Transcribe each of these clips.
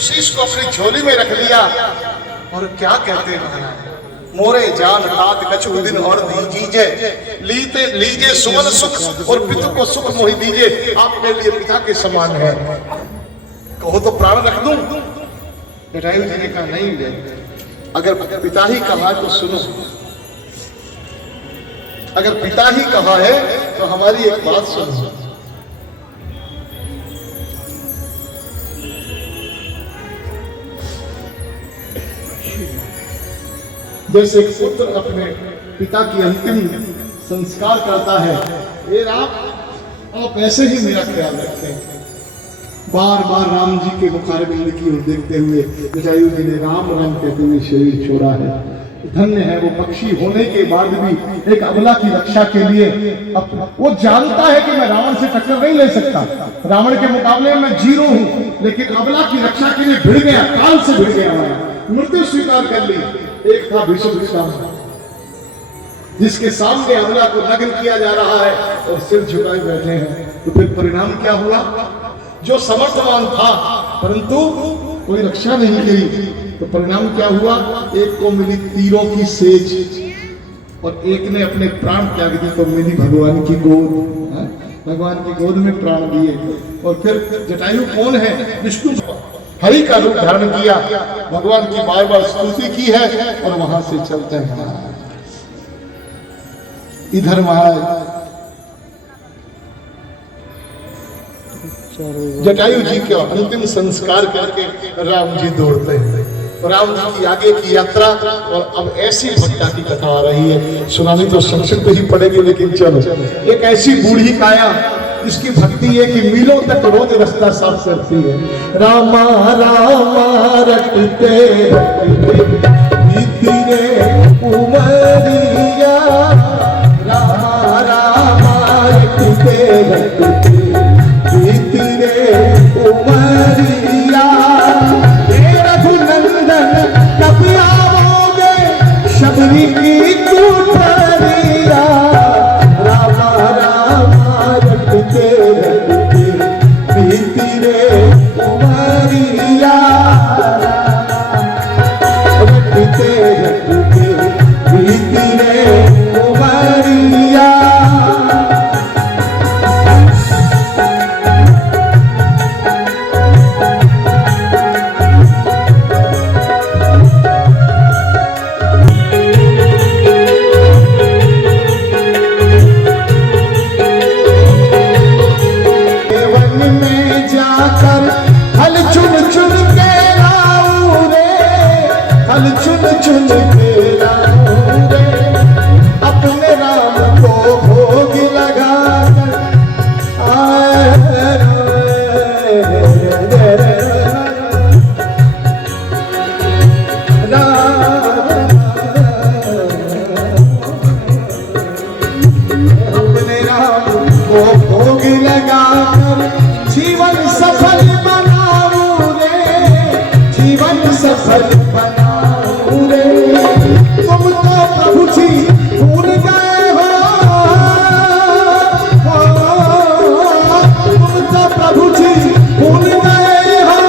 शीश को अपनी झोली में रख लिया और क्या कहते हैं, मोरे जान तात कछु दिन और दीजिए, लीते लीजिए सुमन सुख और पितु को सुख मोहि दीजिए, आप मेरे लिए पिता के समान है, कहो तो प्राण रख दूं। जटायु जी ने कहा नहीं रे, अगर पिता ही कहा तो सुनो, अगर पिता ही कहा है तो हमारी एक बात सुनो। जैसे एक पुत्र अपने पिता की अंतिम संस्कार करता है, ये राम आप ऐसे ही मेरा ख्याल रखते हैं। बार बार राम जी के मुखारबिंद की ओर देखते हुए जटायु जी ने राम राम कहते हुए शरीर छोड़ा है। धन्य है वो पक्षी होने के बाद भी एक अबला की रक्षा के लिए वो जानता है कि मैं रावण से टक्कर नहीं ले सकता, रावण के मुकाबले में जीरो हूं, लेकिन अबला की रक्षा के लिए भिड़ गया, काल से भिड़ गया, मृत्यु स्वीकार कर ली। एक था भीष्म जिसके सामने अबला को नग्न किया जा रहा है और सिर झुकाए बैठे हैं, तो फिर परिणाम क्या हुआ? जो समर्थवान था परंतु कोई रक्षा नहीं की, तो परिणाम क्या हुआ? एक को मिली तीरों की सेज और एक ने अपने प्राण त्याग दिए, तो मिली भगवान की गोद, भगवान की गोद में प्राण दिए। और फिर जटायु कौन है? विष्णु हरि का रूप धारण किया, भगवान की बार बार स्तुति की है और वहां से चलते हैं। इधर महाराज जटायु जी के अंतिम संस्कार करके राम जी दौड़ते हैं, राम जी की आगे की यात्रा। और अब ऐसी भक्ता की कथा आ रही है, सुनानी तो संक्षिप्त ही पड़ेगी, लेकिन चलो। एक ऐसी बूढ़ी काया इसकी भक्ति है कि मीलों तक रोज रास्ता साफ करती है। रामा रामा रटते बीती रे उमरिया, रामा रामा रटते बीती रे उमरिया, रघुनंदन कब आओगे शबरी की कुठरिया, रामा रामा रटते रटते बीती रे उमरिया, रटते रटते बीती रे उमरिया। चुन के लाऊं रे अपने राम को भोग लगा कर, अपने राम को भोग लगा कर जीवन सफल बनाऊं रे, जीवन सफल बनाऊं। तुम तो प्रभु जी भूल गए हो, तुम तो प्रभु जी भूल गए हो,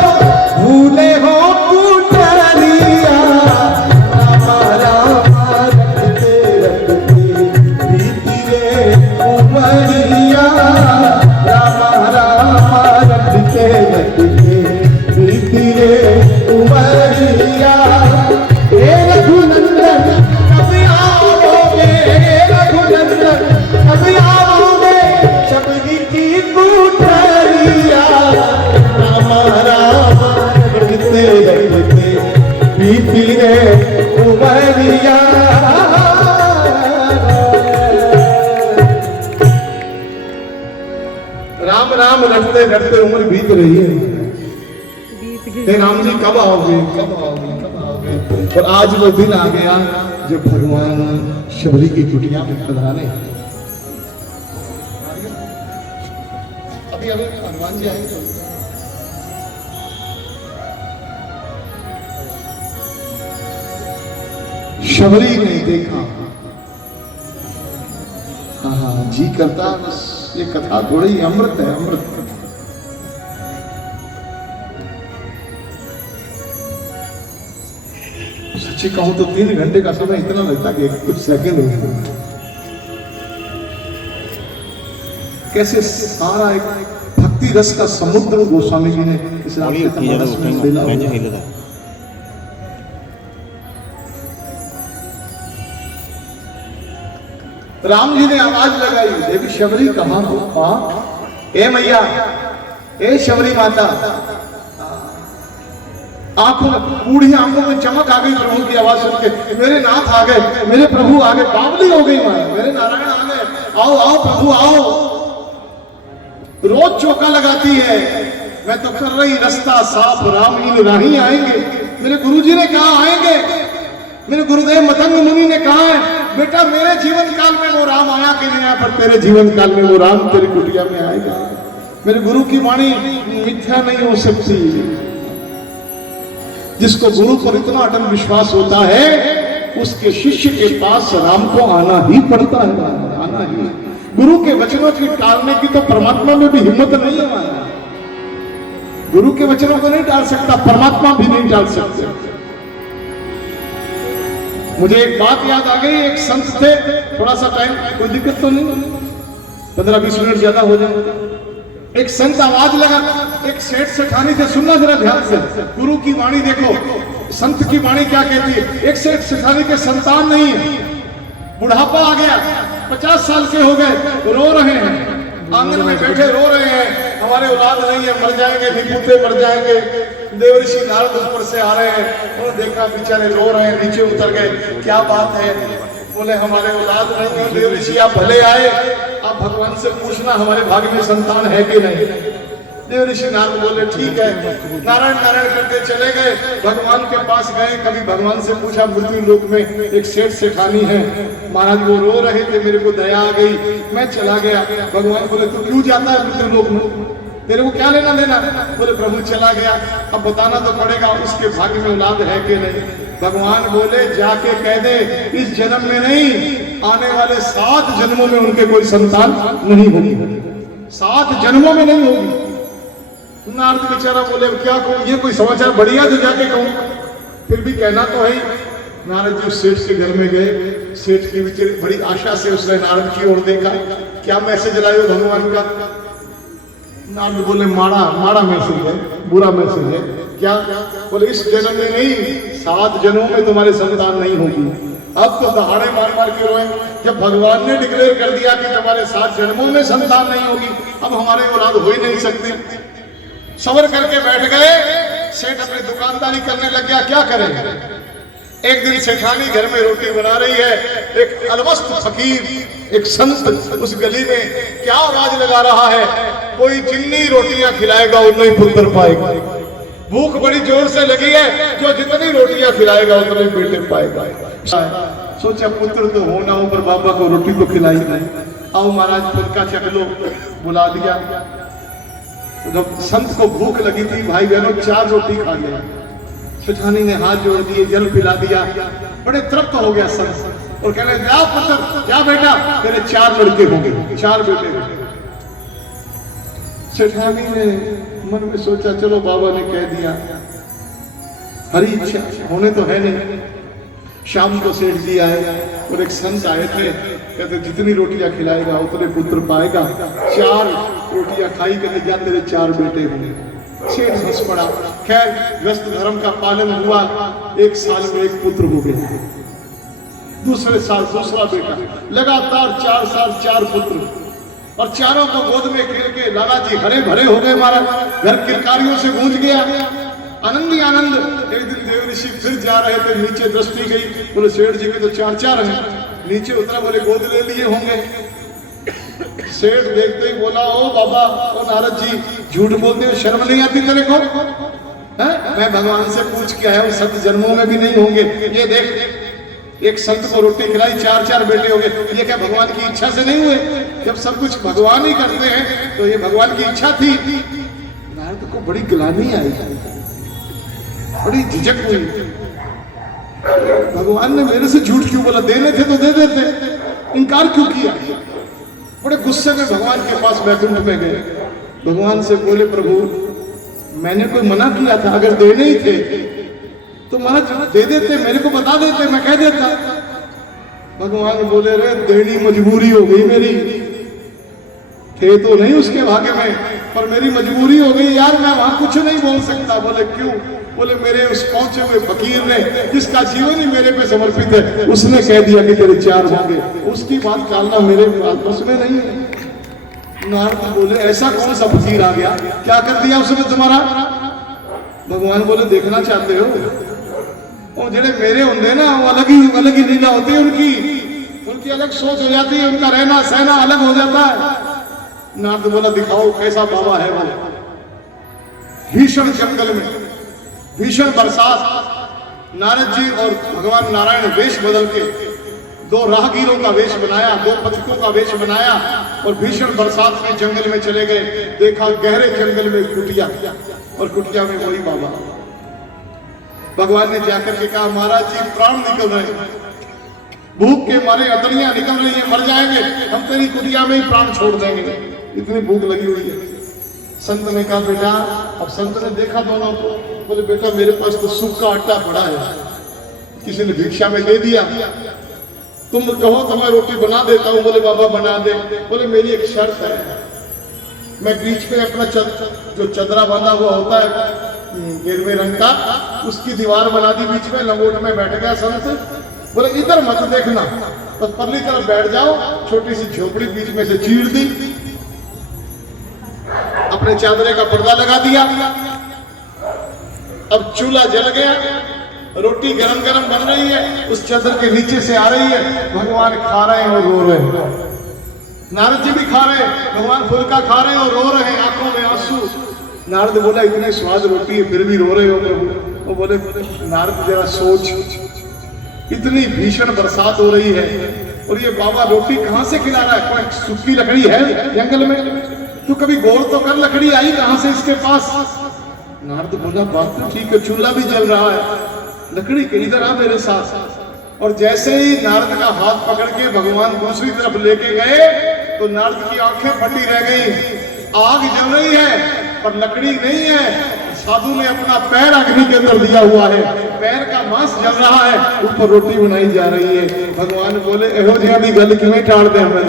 भूले हो कुटरिया, रामा रामा रटते रटते बीती रे उमरिया, रामा रामा रटते रटते बीती रे उमरिया। रघुनंदन कब आओगे, रघुनंदन कब आओगे शबरी की कुठरिया, रामा रामा रटते रटते बीती रे उमरिया। राम राम रटते रटते उम्र बीत रही है। राम जी कब आओगे, कब आओगे, कब आओगे? और आज वो दिन आ गया जब भगवान शबरी की कुटिया में पधारे। अभी हनुमान जी आएंगे। शबरी ने देखा, हाँ जी करता बस, ये कथा थोड़ी अमृत है, अमृत। सच्ची कहूं तो 3 घंटे का समय इतना लगता कि कुछ सेकंड हो गए। कैसे सारा एक भक्ति रस का समुद्र गोस्वामी जी ने इस रामचरितमानस में दिला। राम जी ने आवाज लगाई, देवी शबरी कहां हो? ए मैया, ए शबरी माता। आंखों में, बूढ़ी आंखों में चमक आ गई प्रभु की आवाज सुन के। मेरे नाथ आ गए, मेरे प्रभु आ गए, बावली हो गई मां, मेरे नारायण आ गए, आओ आओ प्रभु आओ। रोज चौका लगाती है, मैं तो कर रही रास्ता साफ, राम इन राही आएंगे। मेरे गुरुजी ने कहा आएंगे, मेरे गुरुदेव मतंग मुनि ने कहा है बेटा मेरे जीवन काल में वो राम आया कि नहीं आया, पर तेरे जीवन काल में वो राम तेरी कुटिया में आएगा। मेरे गुरु की वाणी मिथ्या नहीं हो सकती। जिसको गुरु पर इतना अटल विश्वास होता है उसके शिष्य के पास राम को आना ही पड़ता है, आना ही। गुरु के वचनों की टालने की तो परमात्मा में भी हिम्मत नहीं है हमारा। गुरु के वचनों को नहीं टाल सकता, परमात्मा भी नहीं टाल सकते। मुझे एक बात याद आ गई, एक संत थे, थोड़ा सा टाइम, कोई दिक्कत तो नहीं, 15-20 मिनट ज्यादा हो जाए। एक संत आवाज लगा, एक सेठ सेठानी थे, सुनना जरा ध्यान से, गुरु की वाणी देखो, संत की वाणी क्या कहती है। एक सेठ सेठानी के संतान नहीं है, बुढ़ापा आ गया, 50 साल के हो गए, रो रहे हैं, आंगन में बैठे रो रहे हैं, हमारे औलाद नहीं है, मर जाएंगे, निपुते मर जाएंगे। देव ऋषि नारद ऊपर से आ रहे हैं, उन्होंने देखा बेचारे रो रहे हैं, नीचे उतर गए, क्या बात है? बोले हमारे औलाद नहीं है। देव ऋषि आप भले आए, आप भगवान से पूछना हमारे भाग्य में संतान है कि नहीं। देव ऋषि नारद बोले ठीक है, नारायण नारायण करते चले गए, भगवान के पास गए। कभी भगवान से पूछा, मृत्यु लोक में एक सेठ सेठानी है, महाराज वो रो रहे थे, मेरे को दया आ गई, मैं चला गया। भगवान बोले तू क्यों जाता है मृत्यु लोक में, तेरे को क्या लेना देना? बोले प्रभु चला गया, अब बताना तो पड़ेगा उसके भाग्य में औलाद है कि नहीं। भगवान बोले जाके कह दे इस जन्म में नहीं, आने वाले 7 जन्मों में उनके कोई संतान नहीं होगी, 7 जन्मों में नहीं होगी। नारद बेचारा बोले क्या कहूं, ये कोई समाचार बढ़िया जो जाके कहूं, फिर भी कहना तो है। नारद जी सेठ के घर में गए, सेठ की बेचारी बड़ी आशा से उसने नारद की ओर देखा, क्या मैसेज लाए भगवान का? नारद बोले माड़ा मैसेज है, बुरा मैसेज है। क्या? बोले इस जन्म में नहीं, 7 जन्मों में तुम्हारे संतान नहीं होगी। अब तो दहाड़े मार मार के रोए, जब भगवान ने डिक्लेयर कर दिया कि तुम्हारे 7 जन्मों में संतान नहीं होगी, अब हमारे औलाद हो ही नहीं सकते। सबर करके बैठ गए। सेठ अपनी दुकानदारी करने लग गया, क्या करें? एक दिन सेठानी घर में रोटी बना रही है, एक अलमस्त फकीर, एक संत उस गली में क्या आवाज लगा रहा है, कोई जितनी रोटियां खिलाएगा उतना ही पुत्र पाएगा। भूख बड़ी जोर से लगी है, जो जितनी रोटियां खिलाएगा उतना ही बेटे पाएगा। सोचा पुत्र तो होना हो, पर बाबा को रोटी तो खिलाई नहीं। आओ महाराज फुल्का चख लो, बुला लिया। जब संत को भूख लगी थी, भाई बहनों 4 रोटी खा लिया। सेठानी ने हाथ जोड़ दिए, जल पिला दिया, बड़े तृप्त हो गया संत और कहने जा पुत्र, जा बेटा, तेरे 4 लड़के होंगे, 4 बेटे होंगे। सेठानी ने मन में सोचा चलो बाबा ने कह दिया, हरी इच्छा होने तो है नहीं। शाम को सेठ जी आए और एक संत आए थे, कहते जितनी रोटियां खिलाएगा उतने पुत्र पाएगा। 4 रोटियां खाई, कहते जा तेरे 4 बेटे होंगे। सेठ हंस पड़ा। खैर व्यस्त धर्म का पालन हुआ, 1 साल में 1 पुत्र हो गया, दूसरे साल दूसरा बेटा, लगातार 4 साल 4 पुत्र, और चारों को गोद में खेल के लाला जी हरे भरे हो गए। महाराज घर किरकारियों से गूंज गया, आनंद ही आनंद। एक दिन देव ऋषि फिर जा रहे थे, नीचे दृष्टि गई, बोले सेठ जी के तो 4-4 हैं। नीचे उतरा, बोले गोद ले लिए होंगे। सेठ देखते ही बोला, ओ बाबा, ओ नारद जी, झूठ बोलते हो, शर्म नहीं आती तेरे को? मैं भगवान से पूछ के आया हूँ, 7 जन्मों में भी नहीं होंगे। ये देख, एक संत को रोटी खिलाई, 4-4 बेटे हो गए। ये क्या भगवान की इच्छा से नहीं हुए? जब सब कुछ भगवान ही करते हैं तो ये भगवान की इच्छा थी। नारद को बड़ी गिलानी आई, बड़ी झिझक हुई, भगवान ने मेरे से झूठ क्यों बोला? देने थे तो दे देते, इनकार क्यों किया? बड़े गुस्से में भगवान के पास बैकुंठ में गए, भगवान से बोले प्रभु मैंने कोई मना किया था? अगर देने ही थे तो महाराज दे देते, मेरे को बता देते, मैं कह देता। भगवान बोले रे देनी मजबूरी हो गई मेरी, थे तो नहीं उसके भाग्य में, पर मेरी मजबूरी हो गई यार, मैं वहां कुछ नहीं बोल सकता। बोले क्यों? बोले मेरे उस पहुंचे हुए फकीर ने, जिसका जीवन ही मेरे पे समर्पित है, उसने कह दिया कि तेरे 4 होंगे, उसकी बात टालना मेरे बस में नहीं है। नारद बोले ऐसा कौन सा फकीर आ गया, क्या कर दिया उसने तुम्हारा? भगवान बोले देखना चाहते हो? और जेड़े मेरे होंगे ना वो अलग ही लीला होती है उनकी अलग सोच हो जाती है, उनका रहना सहना अलग हो जाता है। नारद बोला दिखाओ कैसा बाबा है वो। भीषण जंगल में भीषण बरसात, नारद जी और भगवान नारायण वेश बदल के 2 राहगीरों का वेश बनाया, 2 पथिकों का वेश बनाया और भीषण बरसात में जंगल में चले गए। देखा गहरे जंगल में कुटिया, और कुटिया में वही बाबा। भगवान ने जाकर के कहा महाराज जी प्राण निकल रहे हैं, भूख के मारे अतड़ियां निकल रही हैं, मर जाएंगे, हम तेरी कुटिया में ही प्राण छोड़ देंगे, इतनी भूख लगी हुई है। संत ने कहा बेटा, अब संत ने देखा दोनों को, बोले बेटा मेरे पास तो सूखा आटा पड़ा है, किसी ने भिक्षा में दे दिया, तुम कहो तो मैं रोटी बना देता हूं। बोले बाबा बना दे। बोले मेरी एक शर्त है, मैं बीच में अपना जो चदरा बांधा हुआ होता है गेरुए रंग का, उसकी दीवार बना दी बीच में, लंगोट में बैठ गया संत। बोले इधर मत देखना, तो परली तरफ बैठ जाओ, छोटी सी झोपड़ी बीच में से चीर दी, अपने चादरे का पर्दा लगा दिया। अब चूल्हा जल गया, रोटी गरम गरम बन रही है, उस चादर के नीचे से आ रही है, भगवान खा रहे हैं और रो रहे हैं। नारद जी भी खा रहे हैं, भगवान फुल्का खा रहे हैं और रो रहे हैं, आंखों में आंसू। नारद बोला इतने स्वाद रोटी है फिर भी रो रहे हो प्रभु? वो बोले नारद जरा सोच, इतनी भीषण बरसात हो रही है और ये बाबा रोटी कहां से खिला रहा है? कोई सूखी लकड़ी है जंगल में? तू कभी गौर तो कर, लकड़ी आई कहां से इसके पास? नारद बोला बात तो ठीक है, चूल्हा भी जल रहा है, लकड़ी के इधर आ मेरे साथ। और जैसे ही नारद का हाथ पकड़ के भगवान दूसरी तरफ लेके गए तो नारद की आंखें फटी रह गई। आग जल रही है पर लकड़ी नहीं है। साधु ने अपना पैर अग्नि के अंदर दिया हुआ है, पैर का मांस जल रहा है, ऊपर रोटी बनाई जा रही है। भगवान बोले एहो जिहा दी गल किवें टाल दे मैं,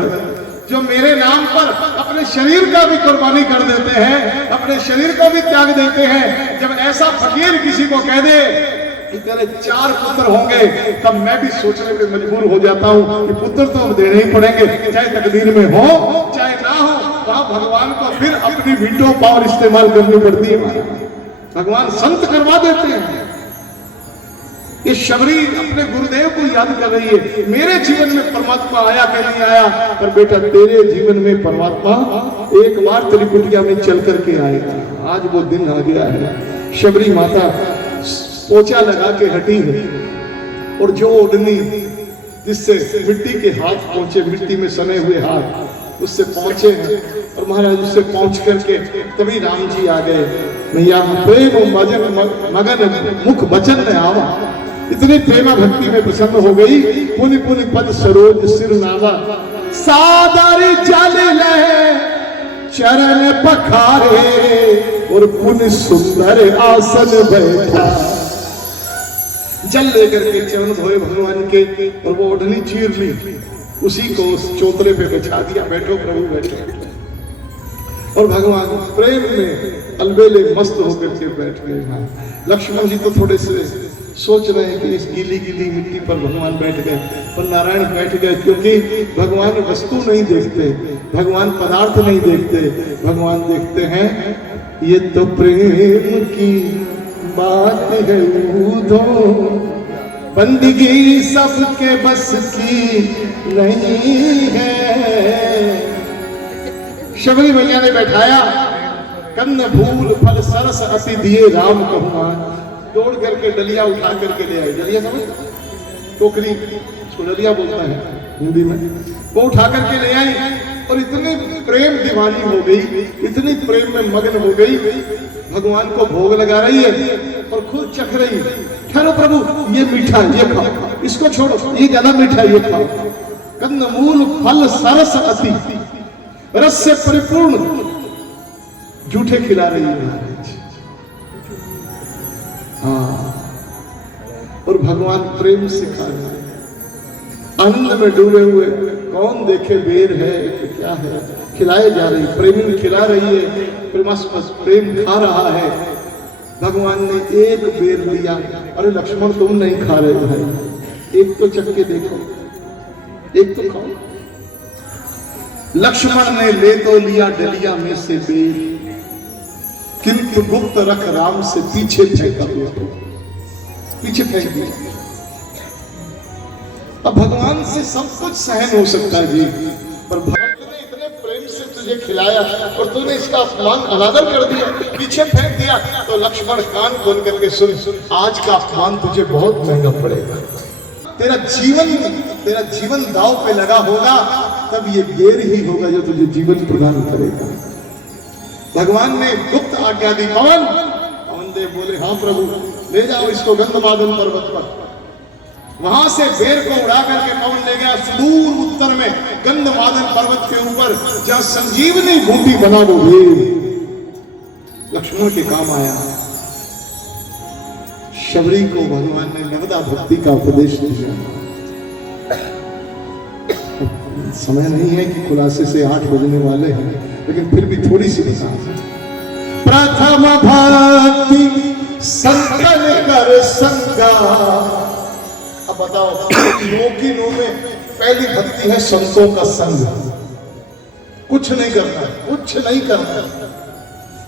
जो मेरे नाम पर अपने शरीर का भी कुर्बानी कर देते हैं, अपने शरीर को भी त्याग देते हैं। जब ऐसा फकीर किसी को कह दे कि तेरे 4 पुत्र होंगे, तब मैं भी सोचने पे मजबूर हो जाता हूँ कि पुत्र तो अब देने ही पड़ेंगे, चाहे तकदीर में हो चाहे ना हो। वहां भगवान को फिर अपनी वीटो पावर इस्तेमाल करनी पड़ती है। भगवान संत करवा देते हैं। ये शबरी अपने गुरुदेव को याद कर रही है, मेरे जीवन में परमात्मा आया कि नहीं आया? पर बेटा तेरे जीवन में परमात्मा एक बार तेरी कुटिया में चल करके आएगा। आज वो दिन आ गया है। शबरी माता पोछा लगा के हटी है और जो ओढ़नी जिससे मिट्टी के हाथ पहुंचे, मिट्टी में सने हुए हाथ उससे पहुंचे हैं, और महाराज उससे पहुंच करके तभी राम जी आ गए। मैया प्रेम मगन मुख वचन में आवा, इतनी प्रेमा भक्ति में प्रसन्न हो गई। पुनि पुनि पद सरोज सिर नावा, सादर जल ले चरण पखारे और पुनि सुंदर आसन बैठा। जल लेकर के चरण धोए भगवान के और वो ओढ़नी चीर ली, उसी को उस चौतरे पे बिछा दिया, बैठो प्रभु बैठो। और भगवान प्रेम में अलबेले मस्त होकर के बैठ गए। लक्ष्मण जी तो थोड़े से सोच रहे हैं कि इस गीली गीली मिट्टी पर भगवान बैठ गए, पर नारायण बैठ गए, क्योंकि भगवान वस्तु नहीं देखते, भगवान पदार्थ नहीं देखते, भगवान देखते हैं ये तो प्रेम की बात है उधो, बंदगी सबके बस की नहीं है। शबरी मैया ने बैठाया, कन्न फूल फल सरस अति दिए राम कहमान, दौड़ करके डलिया उठा करके ले आई। डलिया समझ, टोकरी, उसको डलिया बोलता है हिंदी में। वो उठा करके ले आई और इतनी प्रेम दीवानी हो गई, इतनी प्रेम में मग्न हो गई, भगवान को भोग लगा रही है और खुद चख रही है। ठहरो प्रभु, ये मीठा ये खाओ, इसको छोड़ो, ये ज्यादा मीठा ये खाओ। कंदमूल फल सरस अति, रस से परिपूर्ण जूठे खिला रही है। हाँ, और भगवान प्रेम सिखा रहे हैं। आनंद में डूबे हुए, कौन देखे बेर है कि क्या है, खिलाए जा रही, प्रेमी खिला रही है, प्रेमास्पद प्रेम खा रहा है। भगवान ने एक बेर लिया, अरे लक्ष्मण तुम नहीं खा रहे भाई, एक तो चख के देखो, एक तो खाओ। लक्ष्मण ने ले तो लिया डलिया में से बेर, किंतु गुप्त रख राम से पीछे फेंका हुआ, पीछे फेंक दिया। अब भगवान से सब कुछ सहन हो सकता है जी, पर भक्त ने इतने प्रेम से तुझे खिलाया और तूने इसका अपमान अनादर कर दिया, पीछे फेंक दिया। तो लक्ष्मण कान खोल करके सुन, आज का अपमान तुझे बहुत महंगा पड़ेगा। तेरा जीवन दांव पे लगा होगा, तब ये बेर ही होगा जो तुझे जीवन प्रदान करेगा। भगवान ने गुप्त आज्ञा दी, पवन देव बोले हाँ प्रभु, ले जाओ इसको गंधमादन पर्वत पर। वहां से बेर को उड़ा करके पवन ले गया सुदूर उत्तर में गंधमादन पर्वत के ऊपर, जहां संजीवनी बूटी बना वो बेर लक्ष्मण के काम आया। शबरी को भगवान ने नवदा भक्ति का उपदेश दिया। समय नहीं है कि खुलासे से 8 बजने वाले हैं, लेकिन फिर भी थोड़ी सी बता। प्रथम भक्ति संतन कर संगा। अब बताओ, नो में पहली भक्ति है संतों का संग। कुछ नहीं करना, कुछ नहीं करना,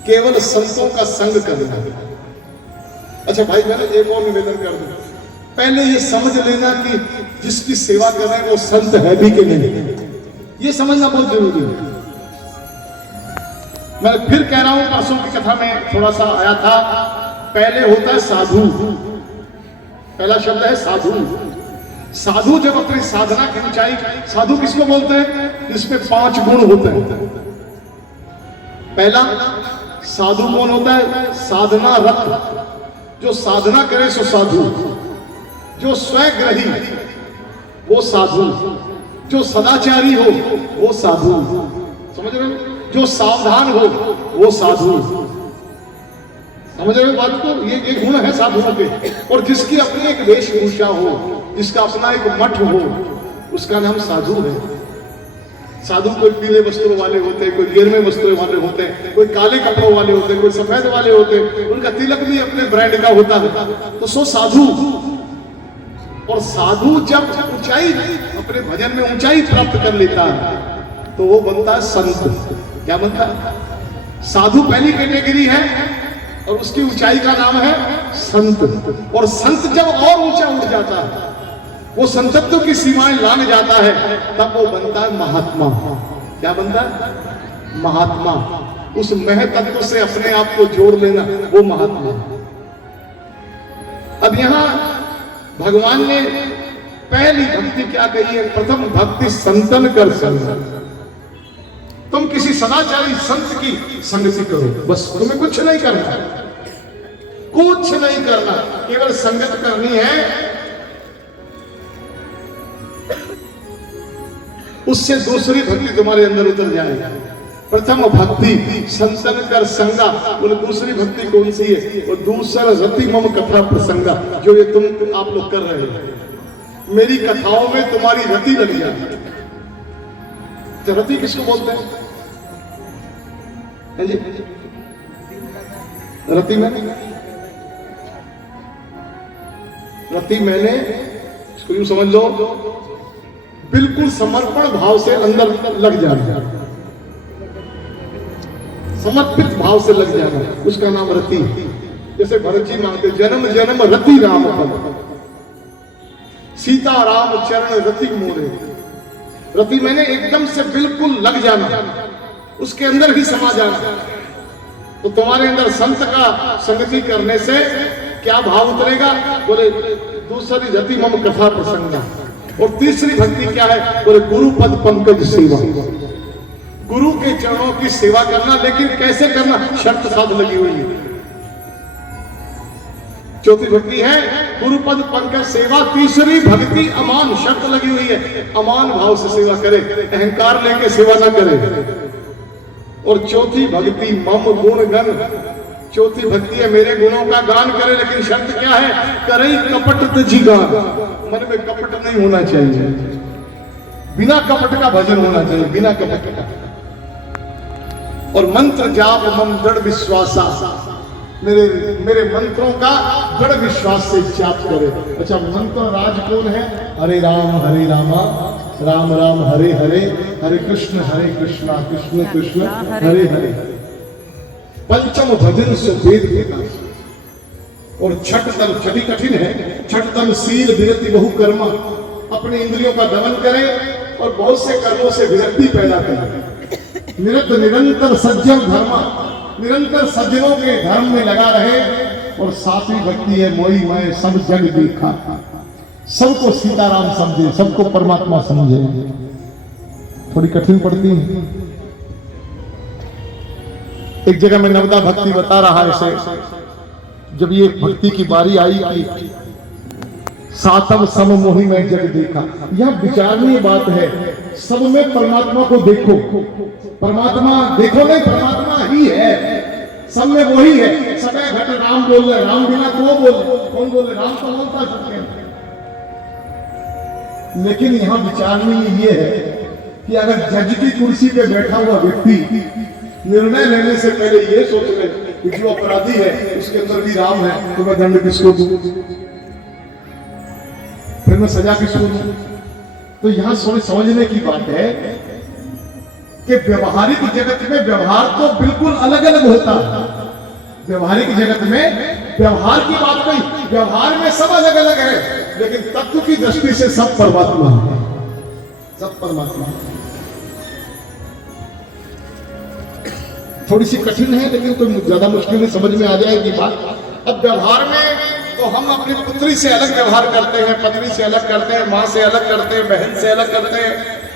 केवल संतों का संग करना। अच्छा भाई, मैंने एक और निवेदन कर दूं, पहले ये समझ लेना कि जिसकी सेवा कर रहे हैं वो संत है भी कि नहीं, ये समझना बहुत जरूरी है। मैं फिर कह रहा हूं, परसों की कथा में थोड़ा सा आया था, पहले होता है साधु, पहला शब्द है साधु। साधु जब अपनी साधना की ऊंचाई, साधु किसको बोलते हैं? जिसमें 5 गुण होते हैं। पहला साधु कौन होता है? साधना रत, जो साधना करे सो साधु, जो स्वग्रही वो साधु, जो सदाचारी हो वो साधु, समझ रहे हो? जो सावधान हो वो साधु, समझ रहे हो बात को? ये गुण है साधुओं के। और जिसकी अपनी एक वेशभूषा हो, जिसका अपना एक मठ हो, उसका नाम साधु है। साधु कोई पीले वस्त्रों वाले होते हैं, कोई गिरमे वस्त्रों वाले होते हैं, कोई काले कपड़ों वाले होते हैं, कोई सफेद वाले होते हैं, उनका तिलक भी अपने ब्रांड का होता है, तो सो साधु। और साधु जब ऊंचाई, अपने भजन में ऊंचाई प्राप्त कर लेता है, तो वो बनता है संत। क्या बनता है? साधु पहली कैटेगरी है और उसकी ऊंचाई का नाम है संत। और संत जब और ऊंचा उठ जाता है, वो संतत्व की सीमाएं लाने जाता है, तब वो बनता है महात्मा। क्या बनता है? महात्मा। उस महतत्व से अपने आप को जोड़ लेना, वो महात्मा। अब यहां भगवान ने पहली भक्ति क्या कही है? प्रथम भक्ति संतन कर संग। तुम किसी सदाचारी संत की संगति करो, बस तुम्हें कुछ नहीं करना, कुछ नहीं करना, केवल संगत करनी है। उससे दूसरी भक्ति तुम्हारे अंदर उतर जाएगी। प्रथम भक्ति संतन कर संगा, और दूसरी भक्ति कौन सी है? वो दूसरा रति मम कथा प्रसंगा, जो ये तुम आप लोग कर रहे हो। मेरी कथाओं में तुम्हारी रति लग जाती। तो रति किसको बोलते हैं? रति मैंने इसको यूं समझ लो, बिल्कुल समर्पण भाव से अंदर लग जाना, समर्पित भाव से लग जाना, उसका नाम रति। जैसे भरत जी मांगते, जन्म जन्म रति राम पद, सीता राम चरण रति मोरे। रति मैंने एकदम से बिल्कुल लग जाना, उसके अंदर ही समा जाना। तो तुम्हारे अंदर संत का संगति करने से क्या भाव उतरेगा? बोले दूसरी रति मम कथा प्रसंगा। और तीसरी भक्ति क्या है? बोले गुरु पद पंकज सेवा, गुरु के चरणों की सेवा करना। लेकिन कैसे करना? शर्त साथ लगी हुई है। चौथी भक्ति है गुरु पद पंकज सेवा। तीसरी भक्ति अमान, शर्त लगी हुई है, अमान भाव से सेवा करे, अहंकार लेके सेवा ना करे। और चौथी भक्ति मम गुण गण चौथी भक्ति है मेरे गुणों का गान करे, लेकिन शर्त क्या है? करे कपट तजी गान। मन में कपट नहीं होना चाहिए, बिना कपट का भजन होना चाहिए, बिना कपट का। और मंत्र जाप मम दृढ़ विश्वासा, मेरे मंत्रों का दृढ़ विश्वास से जाप करे। अच्छा, मंत्र राज कौन है? हरे रामा राम राम हरे हरे, हरे कृष्णा कृष्ण कृष्ण हरे हरे। पंचम भजन से वेद विकास। और छठ तल, छठी कठिन है। छठ तल सील विरति बहु कर्मा, अपने इंद्रियों का दमन करे और बहुत से कर्मों से विरक्ति पैदा करे। निरंतर सज्जन धर्मा, निरंतर सज्जनों के धर्म में लगा रहे। और सातवीं भक्ति है मोई मैं सब जग देखा, सबको सीताराम समझे, सबको परमात्मा समझे। थोड़ी कठिन पड़ती है। एक जगह में नवदा भक्ति बता रहा है इसे, जब ये भक्ति की बारी आई कि सातम सम मोहि मैं जग देखा। यह विचारणीय बात है। सब में परमात्मा को देखो, परमात्मा देखो नहीं, परमात्मा ही है, सब में वही है। समय घट राम बोल रहे, राम बिना कौन बोले? राम तो बोलता सकते हैं। लेकिन यहां विचारणीय ये है कि अगर जज की कुर्सी पे बैठा हुआ व्यक्ति निर्णय लेने से पहले ये सोच ले कि जो अपराधी है उसके अंदर भी राम है, तो मैं दंड किसको दूं, फिर मैं सजा किसको दूं? तो यहां समझने की बात है कि व्यवहारिक जगत में व्यवहार तो बिल्कुल अलग अलग होता है। व्यवहारिक जगत में व्यवहार की बात नहीं, व्यवहार में सब अलग अलग है, लेकिन तत्व की दृष्टि से सब परमात्मा है, सब परमात्मा। थोड़ी सी कठिन है, लेकिन कोई ज्यादा मुश्किल नहीं, समझ में आ जाएगी बात। अब व्यवहार में तो हम अपनी पुत्री से अलग व्यवहार करते हैं, पत्नी से अलग करते हैं, माँ से अलग करते हैं, बहन से अलग करते हैं,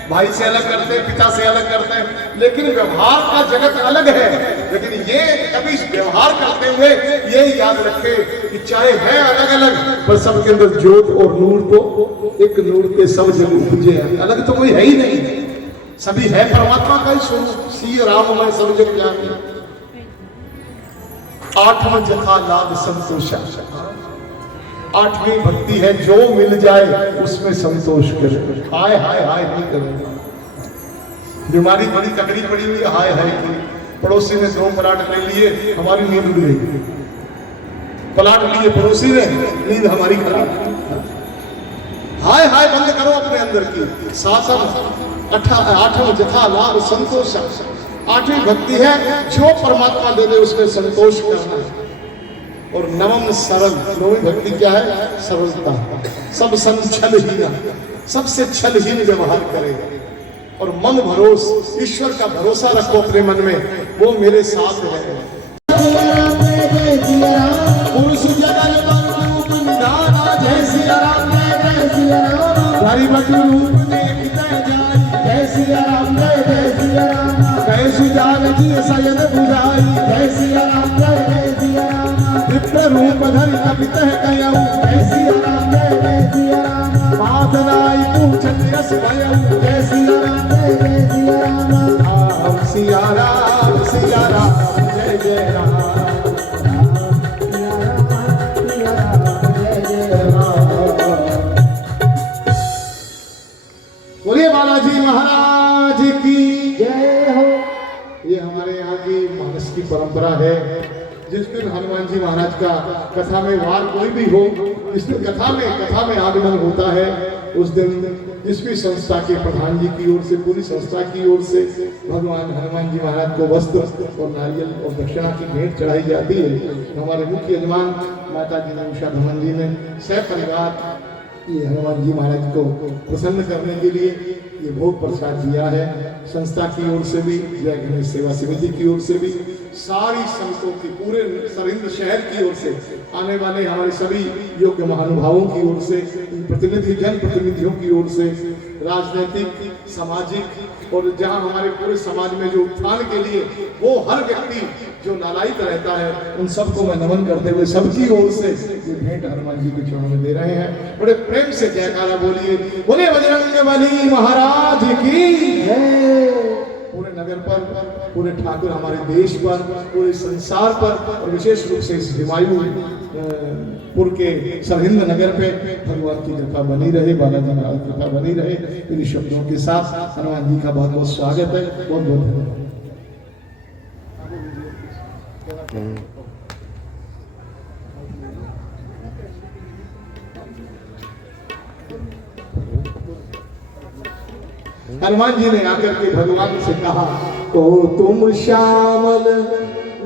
भाई से अलग करते हैं, पिता से अलग करते हैं। लेकिन व्यवहार का जगत अलग है। लेकिन ये कभी व्यवहार करते हुए ये याद रखे कि चाहे है अलग अलग, पर सबके अंदर ज्योत और नूर तो एक नूर के सब जग उपजे, अलग तो कोई है ही नहीं, सभी है परमात्मा का ही स्वरूप। सी राम मैं सब जग जानी। आठवां जथा लाभ संतोष। आठवीं भक्ति है जो मिल जाए उसमें संतोष करे। हाय हाय हाय नहीं करे। बीमारी बड़ी तकड़ी पड़ी हुई, हाय हाय की। पड़ोसी ने 2 पराठ ले लिए, हमारी नींद उड़ गई। पलाट लिए पड़ोसी ने, नींद हमारी खराब। हाय हाय बंद करो अपने अंदर की। शासन 8वां जथा लाभ संतोष। 8वीं भक्ति है जो परमात्मा दे दे उसमें संतोष करना। और नवम सरल। 9वीं भक्ति क्या है? सरलता। सब छलहीन, सबसे छलहीन व्यवहार करेगा। और मन भरोस, ईश्वर का भरोसा रखो अपने मन में, वो मेरे साथ है। पुरुष जगल बंधु निधाना, जय सिया राम जय सिया राम। हरि बटु रूप देखते जाई, जय सिया राम जय सिया राम। जय सुजान की सयन बुझाई, जय सिया राम जय सिया राम। विप्र रूप धरि कपित कयऊ, जय सिया राम जय सिया राम। माधनाई पूछत रस भयऊ, जय सिया राम जय सिया राम। राम सिया राम जय जय राम। बोलिए बालाजी महाराज की जय हो। ये हमारे यहाँ की मानस की परंपरा है। जिस दिन हनुमान जी महाराज का कथा में वार कोई भी हो, जिस दिन कथा में आगमन होता है, उस दिन जिस भी संस्था के प्रधान जी की ओर से, पूरी संस्था की ओर से भगवान हनुमान जी महाराज को वस्त्र और नारियल और दक्षिणा की भेंट चढ़ाई जाती है। हमारे मुख्य यजमान माता जी ने, उषा धमन जी ने सह परिवार ये हनुमान जी महाराज को प्रसन्न करने के लिए ये भोग प्रसाद दिया है। संस्था की ओर से भी, जय गणेश सेवा समिति की ओर से भी, सारी संतों की, पूरे सरिंद शहर की ओर से, आने वाले हमारे सभी योग्य महानुभावों की ओर से, प्रतिनिधि जन प्रतिनिधियों की ओर से, राजनीतिक, सामाजिक और जहां हमारे पूरे समाज में जो उत्थान के लिए वो हर व्यक्ति जो नालायिक रहता है, उन सबको मैं नमन करते हुए सबकी ओर से ये भेंट हनुमान जी के चरणों में दे रहे हैं। बड़े प्रेम से जयकारा बोलिए, बोले बजरंग बली महाराज की जय। पूरे नगर पर, पूरे ठाकुर हमारे देश पर, पूरे संसार पर और विशेष रूप से इस हिमायूपुर के सरहिंद नगर पे भगवान की कृपा बनी रहे, बालाजी महाराज की कृपा बनी रहे। इन शब्दों के साथ हनुमान जी का बहुत बहुत स्वागत है। बहुत बहुत धन्यवाद। हनुमान जी ने आकर के भगवान से कहा, तो तुम श्यामल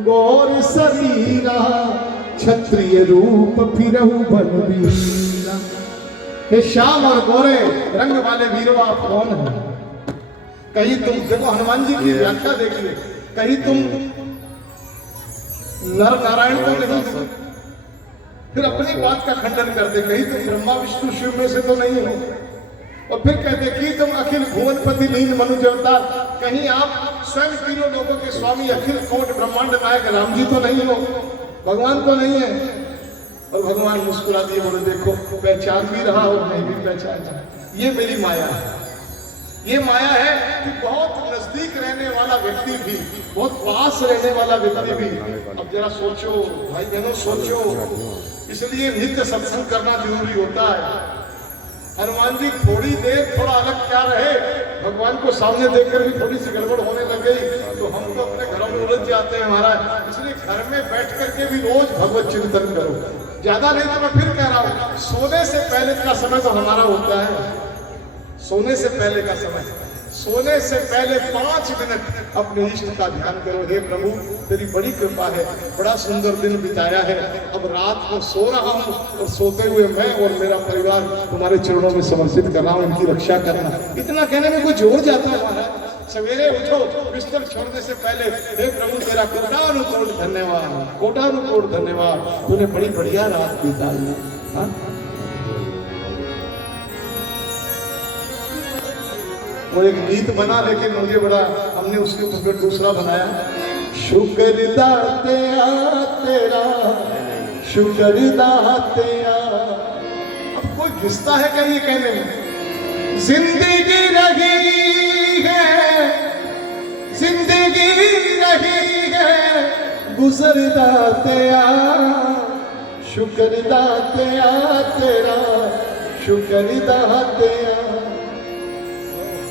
गौर शरीरा, क्षत्रिय रूप फिरहु बलवीरा। हे श्याम और गोरे रंग वाले वीरों, आप कौन हैं? कहीं तुम, देखो हनुमान जी की व्याख्या देखिए, कहीं तुम नर नारायण को नहीं, फिर अपनी बात का खंडन करते, कहीं तुम ब्रह्मा विष्णु शिव में से तो नहीं हो, और फिर कहते कि तुम अखिल भुवनपति नील मनु देवता, कहीं आप स्वयं तीनों लोगों के स्वामी अखिल कोट ब्रह्मांड नायक राम जी तो नहीं हो, भगवान तो नहीं है। और भगवान मुस्कुरा दिए, बोले देखो पहचान भी रहा और नहीं भी पहचान, ये मेरी माया है। ये माया है कि बहुत नजदीक रहने वाला व्यक्ति भी, बहुत पास रहने वाला व्यक्ति भी, अब जरा सोचो भाई बहनों, सोचो, इसलिए नित्य सत्संग करना जरूरी होता है। हनुमान जी थोड़ी देर थोड़ा अलग क्या रहे, भगवान को सामने देखकर भी थोड़ी सी गड़बड़ होने लग गई तो हम तो अपने घरों में उलझ जाते हैं महाराज। इसलिए घर में बैठ करके भी रोज भगवत चिंतन करो। ज्यादा नहीं तो मैं फिर कह रहा हूँ, सोने से पहले का समय तो हमारा होता है, सोने से पहले का समय, सोने से पहले 5 मिनट अपने इष्ट का ध्यान करो। हे प्रभु तेरी बड़ी कृपा है, बड़ा सुंदर दिन बिताया है, अब रात को सो रहा हूँ और सोते हुए मैं और मेरा परिवार तुम्हारे चरणों में समर्पित कर रहा हूँ, इनकी रक्षा करना। इतना कहने में कोई जोर जाता है महाराज। सवेरे उठो, बिस्तर छोड़ने से पहले हे प्रभु तेरा कोटानुकोट धन्यवाद, कोटानुकोट धन्यवाद, तूने बड़ी बढ़िया रात बिताई। हाँ, वो एक गीत बना, लेकिन मुझे बड़ा, हमने उसके ऊपर दूसरा बनाया, शुक्र दातिया तेरा, शुक्र दातिया। अब कोई घिसता है क्या ये कहने में? जिंदगी रही है, जिंदगी रही है, गुजर दातिया, शुक्र दातिया तेरा, शुक्र दातिया।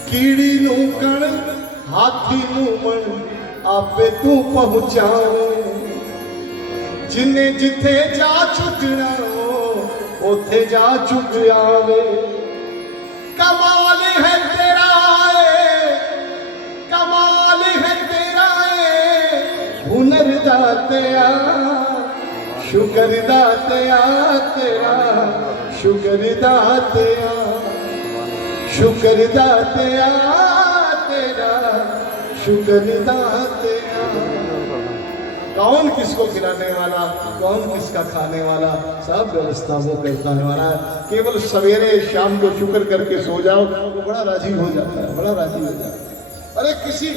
कीड़ी नू कण हाथी नू मन आपे तू पहुंचावे, जिन्हें जिथे जा चुकना उथे जा चुक आवे। कमाल है तेरा कमाल है तेरा हुनर दातिया, शुक्र दातिया तेरा, शुक्र दातिया, शुक्र दातिया तेरा, शुक्र दातिया। कौन किसको खिलाने वाला, कौन किसका खाने वाला, सब व्यवस्था वो करता है महाराज। केवल सवेरे शाम को शुक्र करके सो जाओ तो बड़ा राजी हो जाता है, बड़ा राजी हो जाता है। अरे किसी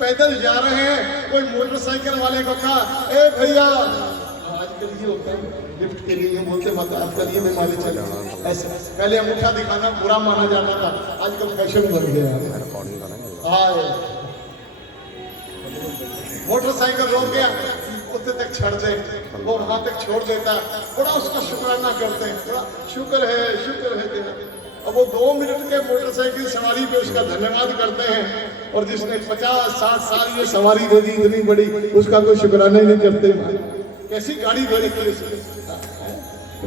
पैदल जा रहे हैं, कोई मोटरसाइकिल वाले को कहा, ए भैया, आजकल ये होता है लिफ्ट के लिए बोलते मत, आजकल ये बीमारी चल रहा है। ऐसे पहले अंगूठा दिखाना बुरा माना जाता था, आजकल फैशन बन गया। मोटरसाइकिल रोक गया, उतने तक छड़ दे, वो वहां तक छोड़ देता, बड़ा उसका शुक्राना करते हैं, बड़ा शुक्र है तेरा। अब वो 2 मिनट के मोटरसाइकिल सवारी पे उसका धन्यवाद करते हैं, और जिसने 50-60 साल ये सवारी दे दी इतनी बड़ी, उसका कोई शुक्राना ही नहीं करते। कैसी गाड़ी दे रखी है,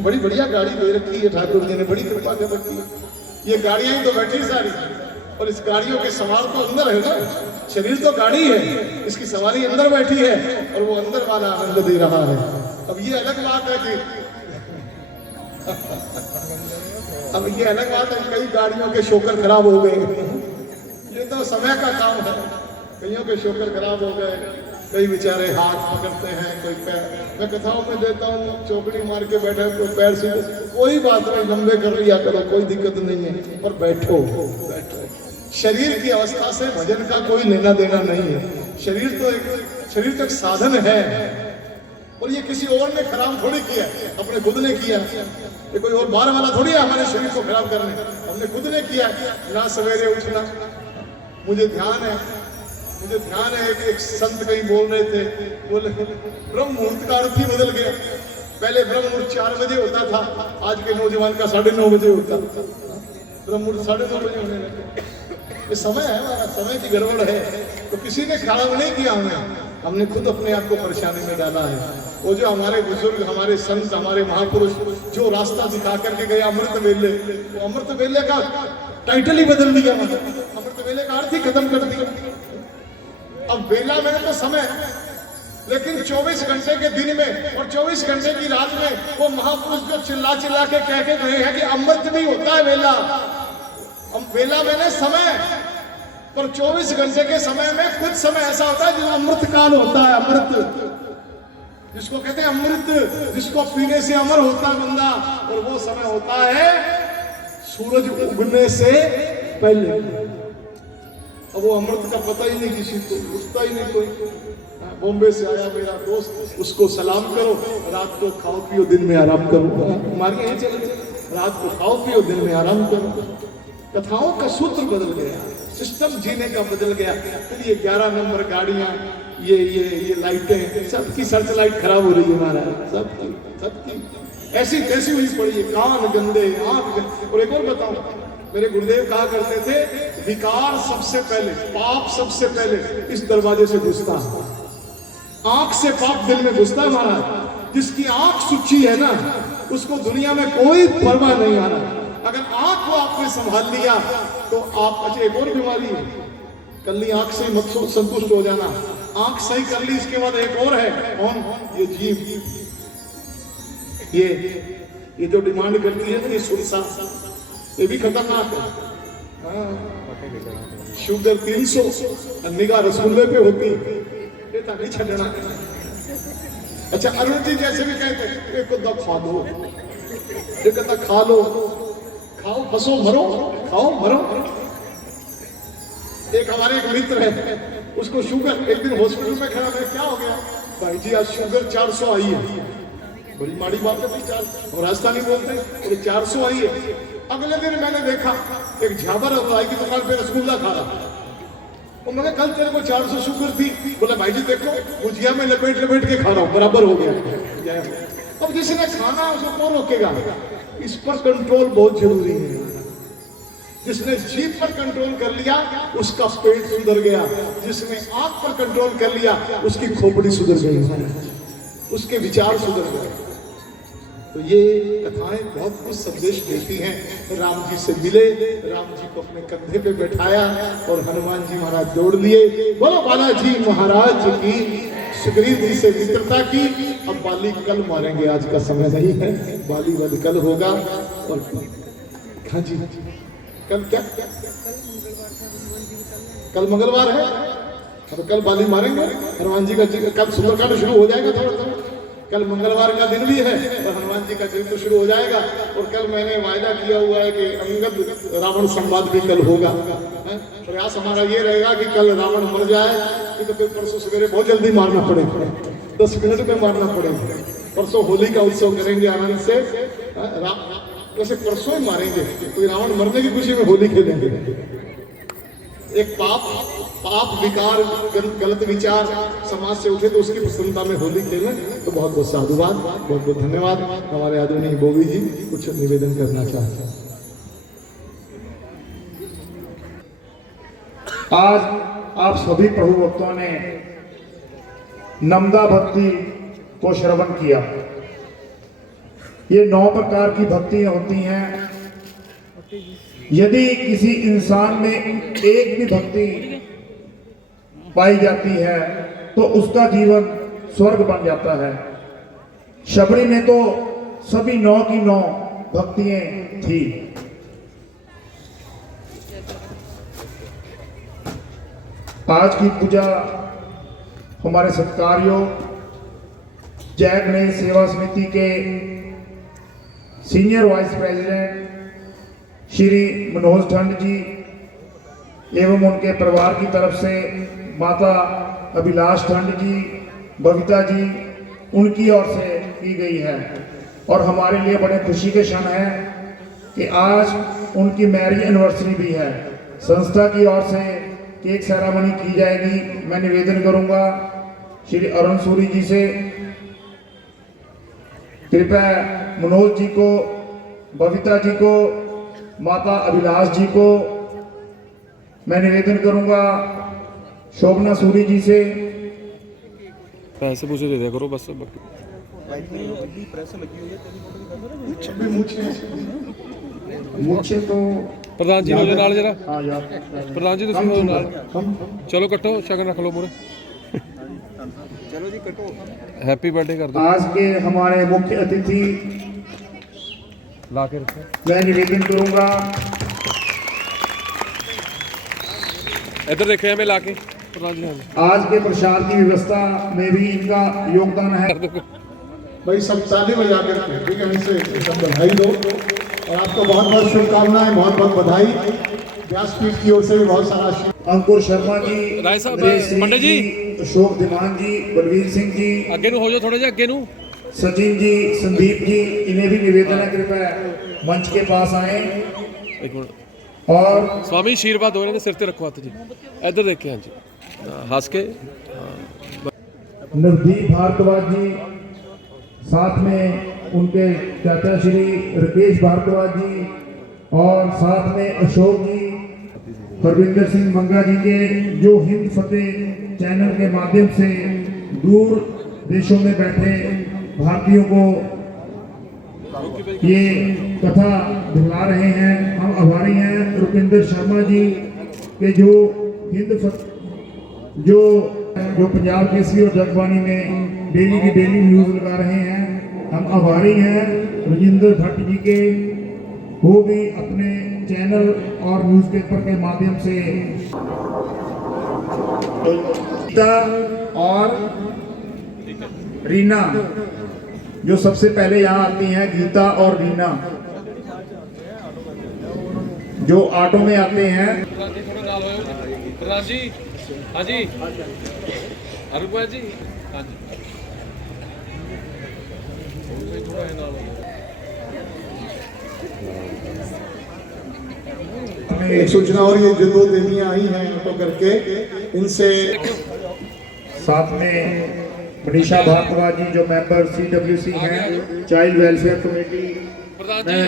बड़ी बढ़िया गाड़ी दे रखी है ठाकुर जी ने, बड़ी कृपा कर रखी है। ये गाड़ियां तो बैठी सारी, और इस गाड़ियों के सवार तो अंदर है ना, शरीर तो गाड़ी है, इसकी सवारी अंदर बैठी है और वो अंदर वाला आनंद दे रहा है। अब ये अलग बात है कि अब ये अलग बात है, कई गाड़ियों के शोकर खराब हो गए, ये तो समय का काम है। कईयों के शोकर खराब हो गए, कई बेचारे हाथ पकड़ते हैं, कोई पैर, मैं कथाओं में देता हूँ चौकड़ी मार के बैठे, कोई पैर से, कोई बात नहीं, लंबे कर लिया करो, कोई दिक्कत नहीं है, पर बैठो बैठो। शरीर की अवस्था से भजन का कोई लेना देना नहीं है। शरीर तो एक साधन है, और ये किसी और ने खराब थोड़ी किया, अपने खुद ने किया। ये कोई और बाहर वाला थोड़ी है हमारे शरीर को खराब करने, हमने खुद ने किया। ना सवेरे उठना, मुझे ध्यान है मुझे ध्यान है कि एक संत कहीं बोल रहे थे, बोले ब्रह्म मुहूर्त का अर्थ ही बदल गया। पहले ब्रह्म मुहूर्त 4 बजे होता था, आज के नौजवान का 9:30 बजे होता। ब्रह्म मुहूर्त 9:30 बजे होने लगे। ये समय है हमारा, समय की गड़बड़ है। तो किसी ने खराब नहीं किया हमें, हमने खुद अपने आप को परेशानी में डाला है। वो जो हमारे बुजुर्ग, हमारे संत, हमारे महापुरुष जो रास्ता दिखा करके गए अमृत वेले, वो अमृत वेले का टाइटल ही बदल दिया, अमृत वेले का अर्थ ही खत्म कर दिया। अब वेला मैंने तो समय, लेकिन 24 घंटे के दिन में और 24 घंटे की रात में वो महापुरुष जो चिल्ला चिल्ला के कह के गए हैं कि अमृत भी होता है वेला। वेला मैंने समय, पर 24 घंटे के समय में कुछ समय ऐसा होता है जो अमृत काल होता है। अमृत जिसको कहते हैं अमृत, जिसको पीने से अमर होता है बंदा, और वो समय होता है सूरज उगने से पहले। अब वो अमृत का पता ही नहीं किसी को, उठता ही नहीं कोई। बॉम्बे से आया मेरा दोस्त, उसको सलाम करो, रात को खाओ पियो, दिन में आराम करो। हमारे यही चले, रात को खाओ पियो, दिन में आराम करो। कथाओं का सूत्र बदल गया, सिस्टम जीने का बदल गया। फिर ये 11 नंबर गाड़ियां, ये लाइटें, सबकी सर्च लाइट खराब हो रही है महाराज, सबकी ऐसी तैसी हुई पड़ी है। कान गंदे, आंख गंदे। और एक और बताऊं, मेरे गुरुदेव कहा करते थे, विकार सबसे पहले, पाप सबसे पहले इस दरवाजे से घुसता है। आंख से पाप दिल में घुसता है महाराज। जिसकी आंख सुच्ची है ना, उसको दुनिया में कोई परवाह नहीं आ रहा। अगर आंख को आपने संभाल लिया तो आप, अच्छा एक और बीमारी है, कल्ली आंख से मत संतुष्ट हो जाना। आंख सही कर ली, इसके बाद एक और है, कौन? ये जीभ। ये जो डिमांड करती है ना, ये सुरसा, ये भी खतरनाक है। शुगर 300, निगाह रसगुल्ले पे होती, ये तो नहीं छड़ना। अच्छा अरुण जी जैसे भी कहते, एक तो खा दो, ये कहता खा लो, खाओ फंसो मरो, खाओ मरो। एक हमारे एक मित्र है, उसको शुगर, एक दिन हॉस्पिटल में खड़ा है, क्या हो गया भाई जी? आज शुगर 400 आई है। बड़ी माड़ी बात है, 400, राजस्थानी बोलते हैं, 400 आई है। अगले दिन मैंने देखा एक झाबर भाई की दुकान पे रसगुल्ला खा रहा। और मैंने कल तेरे को 400 शुगर थी, बोला भाई जी देखो भुजिया में लपेट लपेट के खा रहा हूँ, बराबर हो गया। अब जिसने खाना उसको कौन रोकेगा? इस पर कंट्रोल बहुत जरूरी है। जिसने जीभ पर कंट्रोल कर लिया उसका पेट सुधर गया, जिसने आंख पर कंट्रोल कर लिया उसकी खोपड़ी सुधर गई, उसके विचार सुधर गए। तो ये कथाएं बहुत कुछ संदेश देती हैं। राम जी से मिले, राम जी को अपने कंधे पे बैठाया और हनुमान जी महाराज दौड़ लिए। बोलो बालाजी महाराज की। सुग्रीव जी से मित्रता की। अब बाली कल मारेंगे, आज का समय नहीं है। बाली वाली कल होगा। और हाँ जी, कल क्या, कल मंगलवार है, अब कल बाली मारेंगे हनुमान जी का। कल सुंदरकांड शुरू हो जाएगा थोड़ा थोड़ा। कल मंगलवार का दिन भी है और हनुमान जी का चरित्र शुरू हो जाएगा। और कल मैंने वायदा किया हुआ है कि अंगद रावण संवाद भी कल होगा। प्रयास हमारा ये रहेगा कि कल रावण मर जाए, तो फिर परसों सवेरे बहुत जल्दी मारना पड़ेगा, 10 मिनट में मारना पड़ेगा। परसों होली का उत्सव करेंगे आनंद से, वैसे परसों ही मारेंगे, तो रावण मरने की खुशी में होली खेलेंगे। एक पाप विकार, गलत विचार समाज से उठे तो उसकी प्रसन्नता में होली खेलें। तो बहुत बहुत साधुवाद, बहुत बहुत धन्यवाद। हमारे आदरणीय बोवी जी कुछ निवेदन करना चाहते हैं। आज आप सभी प्रभु भक्तों ने नमदा भक्ति को श्रवण किया। ये 9 प्रकार की भक्तियां होती हैं। यदि किसी इंसान में एक भी भक्ति पाई जाती है तो उसका जीवन स्वर्ग बन जाता है। शबरी में तो सभी 9 की 9 भक्तियां थी। आज की पूजा हमारे सत्कारयोग जय गणेश सेवा समिति के senior vice president Shri Manoj ठंड जी एवं उनके परिवार की तरफ से माता अभिलाष ठंड जी, बबीता जी, उनकी ओर से की गई है। और हमारे लिए बड़े खुशी के क्षण है कि आज उनकी मैरिज एनिवर्सरी भी है। संस्था की ओर से केक सेरेमनी की जाएगी। मैं निवेदन करूंगा श्री अरुण सूरी जी से, कृपया मनोज जी को, बबीता जी को, माता अभिलाष जी को। मैं निवेदन करूंगा शोभना सूरी जी से। पैसे पूछे दे दिया करो बस। मुझे तो ਪ੍ਰਧਾਨ ਜੀ ਹੋ ਜਾ ਨਾਲ ਜਰਾ। हाँ यार, ਪ੍ਰਧਾਨ ਜੀ ਤੁਸੀਂ ਹੋ ਨਾਲ। ਚਲੋ ਕੱਟੋ, ਸ਼ਗਨ ਰੱਖ ਲਓ ਮੂਰੇ। ਚਲੋ ਜੀ ਕੱਟੋ। हैप्पी बर्थडे कर दो। आज के हमारे मुख्य अतिथि ला के रखो। मैं निवेदन करूंगा, इधर देखो हमें ला के प्रधान जी। आज के प्रसाद की व्यवस्था में भी इनका योगदान है। भाई सब ताली बजा के रखें, ठीक है, इनसे सब बधाई दो और आपको बहुत बहुत शुभकामनाएं, बहुत बहुत बधाई। व्यासपीठ की ओर से भी बहुत सारा अंकुर शर्मा जी, राय साहब, नरेश सिंह पंडित जी, अशोक दिमान जी, बलवीर सिंह जी, ਅੱਗੇ ਨੂੰ ਹੋ ਜਾਓ ਥੋੜਾ ਜਿਹਾ ਅੱਗੇ ਨੂੰ। सचिन जी, संदीप जी, इन्हें भी निवेदन है कृपया मंच के पास आए। ਇੱਕ ਮਿੰਟ और स्वामी आशीर्वाद दो, ਇਹਨਾਂ ਦੇ ਸਿਰ ਤੇ ਰੱਖੋ ਹੱਥ ਜੀ। ਇੱਧਰ ਦੇਖੇ ਹਾਂ ਜੀ, ਹੱਸ ਕੇ। नवदीप भारद्वाज जी, साथ में उनके चाचा श्री राकेश भारद्वाज जी और साथ में अशोक जी, परविंदर सिंह मंगा जी के, जो हिंद फतेह चैनल के माध्यम से दूर देशों में बैठे भारतीयों को ये कथा दिला रहे हैं। हम आभारी हैं रुपिंदर शर्मा जी के, जो हिंद जो पंजाब केसरी और जगबानी में डेली की डेली न्यूज़ लगा रहे हैं। हम आभारी हैं राजेंद्र भट्ट जी के, वो भी अपने चैनल और न्यूज़पेपर के माध्यम से और रीना जो सबसे पहले यहाँ आती हैं, गीता और रीना जो ऑटो में आते हैं। प्रधान जी, हाँ जी, हरगोविंद जी, हाँ जी। एक सूचना और, ये जो दो देवियां आई हैं ऑटो करके, इनसे साथ में मनीषा भारद्वाज जी जो मेंबर CWC हैं, चाइल्ड वेलफेयर कमेटी। प्रधान मैं जी,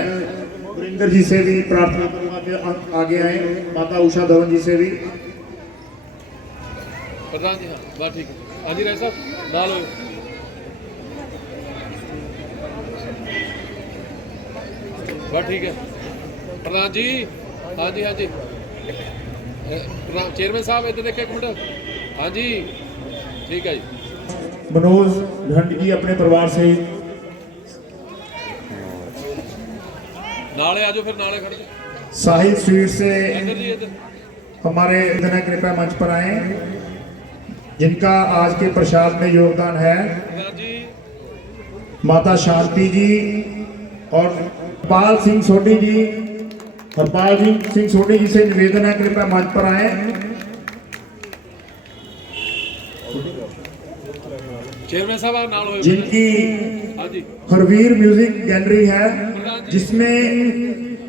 वरिंदर जी से भी प्रार्थना करूंगा कि आगे आए, माता उषा धवन जी से भी। प्रधान जी, हाँ बात ठीक है। हाँ जी राय साहब, डाल हो। बात ठीक है प्रधान जी। हाँ जी, हाँ जी। चेयरमैन साहब इधर देखिए एक मिनट। हाँ जी, ठीक है जी। मनोज ढंड जी अपने परिवार से ही। नाले आ जाओ, फिर नाले खड़े। साहिल स्वीट से इधर जी, इधर। हमारे इधर कृपया मंच पर आए, जिनका आज के प्रसाद में योगदान है। प्रधान जी, माता शांति जी और हरपाल सिंह सोडी जी। हरपाल सिंह सोडी जी से निवेदन है कृपया मंच पर आए। चेयरमैन साहब आप नाल हो। जिनकी हाँ जी, हरवीर म्यूजिक गैलरी है, जिसमें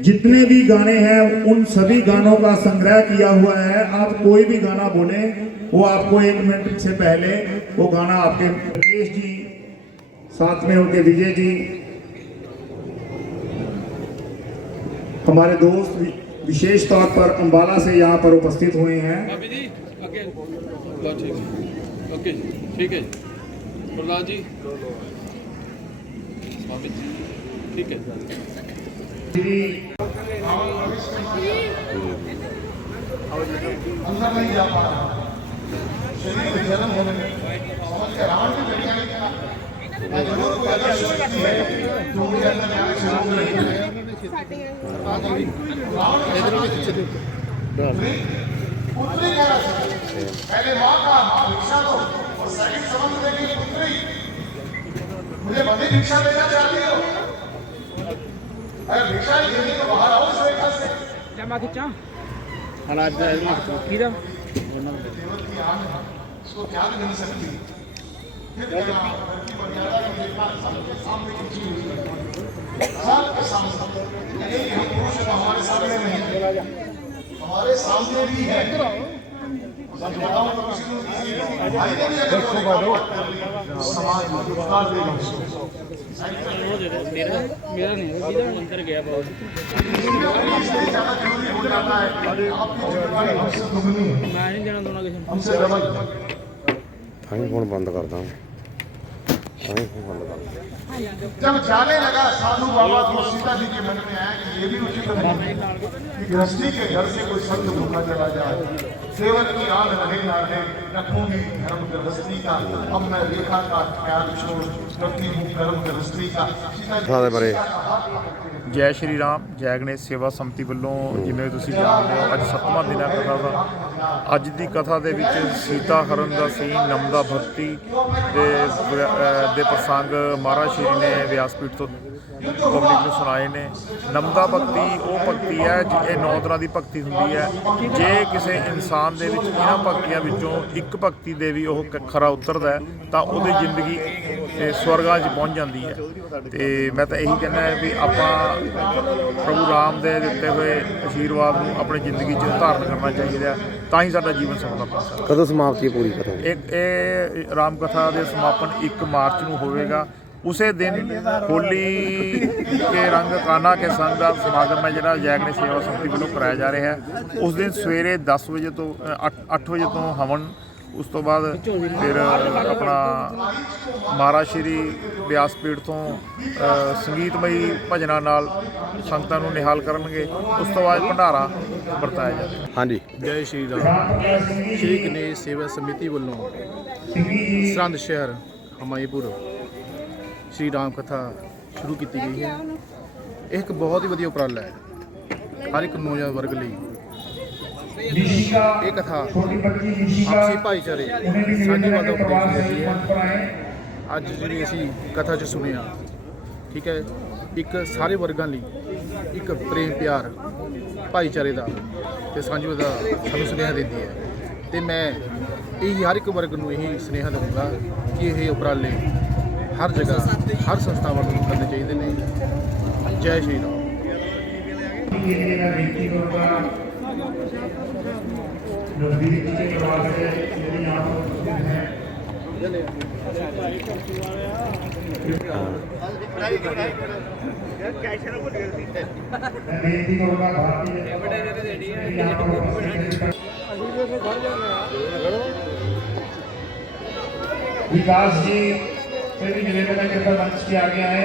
जितने भी गाने हैं उन सभी गानों का संग्रह किया हुआ है। आप कोई भी गाना बोले, वो आपको 1 मिनट से पहले वो गाना आपके राकेश जी, साथ में उनके विजय जी, हमारे दोस्त विशेष तौर पर अंबाला से यहाँ पर उपस्थित हुए हैं। भाभी जी आगे। बात ठीक है, ओके जी, ठीक है जी। प्रधान जी, स्वामी जी, ठीक है। अंदर नहीं जा पा रहा, शरीर में जलन होने लगी। समझ के रावण की वैज्ञानिक जरूर कोई अगर शक्ति है जो मुझे अंदर जाने से रोक रही है। रावण पुत्री कह रहा था, पहले माँ का भिक्षा दो और सेकंड संबंध देगी पुत्री। मुझे बंदी भिक्षा देना चाहती हो? अगर भिक्षा ही देनी तो बाहर आओ इस रेखा से। इसको त्याग नहीं सकती। फिर क्या की मर्यादा की देखभाल सबके सामने की चीज हुई। सबके सामने नहीं, हम पुरुष तो हमारे सामने नहीं है, हमारे सामने भी है। सच बताऊं तो किसी भाई ने भी अगर कोई बात कर ली समाज में रोजगार देगा उसको। मेरा नहीं है सीधा अंदर गया बहुत इसलिए ज्यादा जरूरी हो जाता है आपकी जिम्मेदारी हमसे दुगनी है, मैं नहीं देना दोनों किसी हमसे डबल। ਤਾਂ ਹੀ ਫੋਨ ਬੰਦ ਕਰਦਾ ਤਾਂ ਹੀ ਫੋन ਬੰਦ ਕਰਦਾ जब जाने लगा साधु बाबा तो सीता जी के मन में आया कि ये भी उचित नहीं कि गृहस्थी के घर से कोई संत भूखा चला जाए। सेवन की आन रहे ना रहे रखूंगी धर्म गृहस्थी का, अब मैं रेखा का ख्याल छोड़ रखती हूँ कर्म गृहस्थी का। सीता जी ਦੇ ਬਾਰੇ ਜੈ ਸ਼੍ਰੀ ਰਾਮ। ਜੈ ਗਣੇਸ਼ ਸੇਵਾ ਸਮਿਤੀ ਵੱਲੋਂ ਜਿਵੇਂ ਤੁਸੀਂ ਜਾਣਦੇ ਹੋ ਅੱਜ 7ਵਾਂ ਦਿਨ ਹੈ ਕਥਾ ਦਾ। ਅੱਜ ਦੀ ਕਥਾ ਦੇ ਵਿੱਚ ਸੀਤਾ ਹਰਨ ਦਾ ਸੀਨ ਨਮਦਾ ਭਗਤੀ ਦੇ ਪ੍ਰਸੰਗ ਮਹਾਰਾਜ ਸ਼੍ਰੀ ਨੇ ਵਿਆਸਪੀਠ ਤੋਂ ਪਬਲਿਕ ਨੂੰ ਸੁਣਾਏ ਨੇ। ਨਮਦਾ ਭਗਤੀ ਉਹ ਭਗਤੀ ਹੈ ਇਹ 9 ਤਰ੍ਹਾਂ ਦੀ ਭਗਤੀ ਹੁੰਦੀ ਹੈ। ਜੇ ਕਿਸੇ ਇਨਸਾਨ ਦੇ ਵਿੱਚ ਇਹਨਾਂ ਭਗਤੀਆਂ ਵਿੱਚੋਂ ਇੱਕ ਭਗਤੀ ਦੇ ਵੀ ਉਹ ਖਰਾ ਉਤਰਦਾ ਹੈ ਤਾਂ ਉਹਦੀ ਜ਼ਿੰਦਗੀ ਸਵਰਗਾਂ 'ਚ ਪਹੁੰਚ ਜਾਂਦੀ ਹੈ। ਤੇ ਮੈਂ ਤਾਂ ਇਹੀ ਕਹਿੰਦਾ ਹੈ ਵੀ ਆਪਾਂ ਪ੍ਰਭੂ ਰਾਮ ਦੇ ਦਿੱਤੇ ਹੋਏ ਆਸ਼ੀਰਵਾਦ ਨੂੰ ਆਪਣੀ ਜ਼ਿੰਦਗੀ 'ਚ ਧਾਰਨ ਕਰਨਾ ਚਾਹੀਦਾ ਤਾਂ ਹੀ ਸਾਡਾ ਜੀਵਨ ਸਫਲ ਬਣ ਸਕਦਾ। ਕਦੋਂ ਸਮਾਪਤੀ ਹੈ ਪੂਰੀ ਕਥਾ ਦੀ? ਇਹ ਰਾਮ ਕਥਾ ਦੇ ਸਮਾਪਨ 1 ਮਾਰਚ ਨੂੰ ਹੋਵੇਗਾ। ਉਸੇ ਦਿਨ ਹੋਲੀ ਕੇ ਰੰਗ ਕਾਨਾ ਕੇ ਸੰਗ ਦਾ ਸਮਾਗਮ ਹੈ ਜਿਹੜਾ ਜੈ ਗਣੇਸ਼ ਸੇਵਾ ਸਮਿਤੀ ਵੱਲੋਂ ਕਰਾਇਆ ਜਾ ਰਿਹਾ ਹੈ। ਉਸ ਦਿਨ ਸਵੇਰੇ 10 ਵਜੇ ਤੋਂ 8 ਵਜੇ ਤੋਂ ਹਵਨ, ਉਸ ਤੋਂ ਬਾਅਦ ਫਿਰ ਆਪਣਾ ਮਹਾਰਾਜ ਸ਼੍ਰੀ ਵਿਆਸਪੀਠ ਤੋਂ ਸੰਗੀਤਮਈ ਭਜਨਾਂ ਨਾਲ ਸੰਗਤਾਂ ਨੂੰ ਨਿਹਾਲ ਕਰਨਗੇ। ਉਸ ਤੋਂ ਬਾਅਦ ਭੰਡਾਰਾ ਵਰਤਾਇਆ ਜਾਵੇਗਾ। ਹਾਂਜੀ ਜੈ ਸ਼੍ਰੀ ਰਾਮ। ਸ਼੍ਰੀ ਗਣੇਸ਼ ਸੇਵਾ ਸਮਿਤੀ ਵੱਲੋਂ ਸਰਹੰਦ ਸ਼ਹਿਰ ਹਮਾਇਪੁਰ ਸ਼੍ਰੀ ਰਾਮ ਕਥਾ ਸ਼ੁਰੂ ਕੀਤੀ ਗਈ ਹੈ। ਇਹ ਇੱਕ ਬਹੁਤ ਹੀ ਵਧੀਆ ਉਪਰਾਲਾ ਹੈ ਹਰ ਇੱਕ ਨੌਜਵਾਨ ਵਰਗ ਲਈ। ਇਹ ਕਥਾ ਆਪਸੀ ਭਾਈਚਾਰੇ ਸਾਂਝੀਵਾਲ ਦਾ ਉਪਦੇਸ਼ ਦਿੰਦੀ ਹੈ। ਅੱਜ ਜਿਹੜੀ ਅਸੀਂ ਕਥਾ 'ਚ ਸੁਣਿਆ, ਠੀਕ ਹੈ, ਇੱਕ ਸਾਰੇ ਵਰਗਾਂ ਲਈ ਇੱਕ ਪ੍ਰੇਮ ਪਿਆਰ ਭਾਈਚਾਰੇ ਦਾ ਤੇ ਸਾਂਝੀਵਾਲ ਦਾ ਸਾਨੂੰ ਸੁਨੇਹਾ ਦਿੰਦੀ ਹੈ। ਤੇ ਮੈਂ ਇਹ ਹਰ ਇੱਕ ਵਰਗ ਨੂੰ ਇਹੀ ਸੁਨੇਹਾ ਦਊਂਗਾ ਕਿ ਇਹ ਉਪਰਾਲੇ ਹਰ ਜਗ੍ਹਾ ਹਰ ਸੰਸਥਾਵਾਂ ਨੂੰ ਕਰਨੇ ਚਾਹੀਦੇ ਨੇ। ਜੈ ਸ਼੍ਰੀ ਰਾਮ। विकास जी से भी निवेदन है कृपया मंच पे आ गया है।